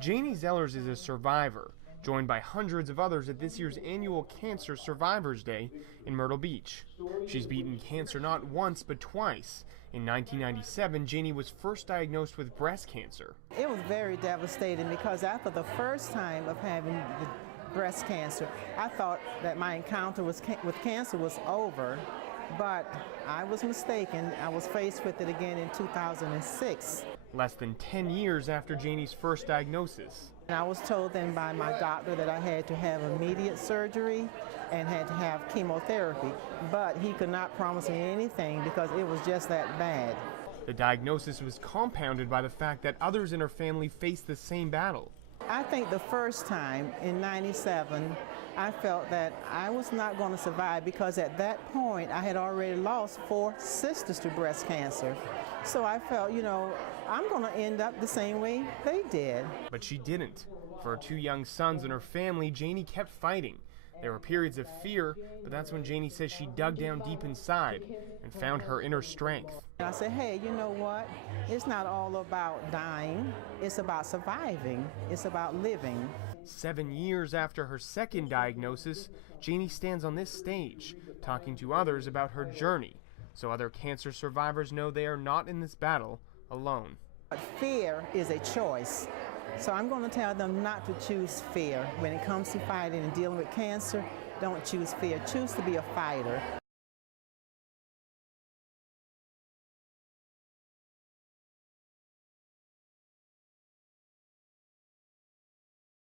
Janie Zellers is a survivor, joined by hundreds of others at this year's annual Cancer Survivors Day in Myrtle Beach. She's beaten cancer not once but twice. In 1997, Janie was first diagnosed with breast cancer. It was very devastating because after the first time of having the breast cancer, I thought that my encounter with cancer was over, but I was mistaken. I was faced with it again in 2006. Less than 10 years after Janie's first diagnosis. I was told then by my doctor that I had to have immediate surgery and had to have chemotherapy, but he could not promise me anything because it was just that bad. The diagnosis was compounded by the fact that others in her family faced the same battle. I think the first time in '97, I felt that I was not going to survive because at that point I had already lost 4 sisters to breast cancer. So I felt, I'm going to end up the same way they did. But she didn't. For her 2 young sons and her family, Janie kept fighting. There were periods of fear, but that's when Janie says she dug down deep inside and found her inner strength. I said, hey, you know what? It's not all about dying. It's about surviving. It's about living. 7 years after her second diagnosis, Janie stands on this stage, talking to others about her journey, so other cancer survivors know they are not in this battle alone. But fear is a choice. So I'm going to tell them not to choose fear. When it comes to fighting and dealing with cancer, don't choose fear. Choose to be a fighter.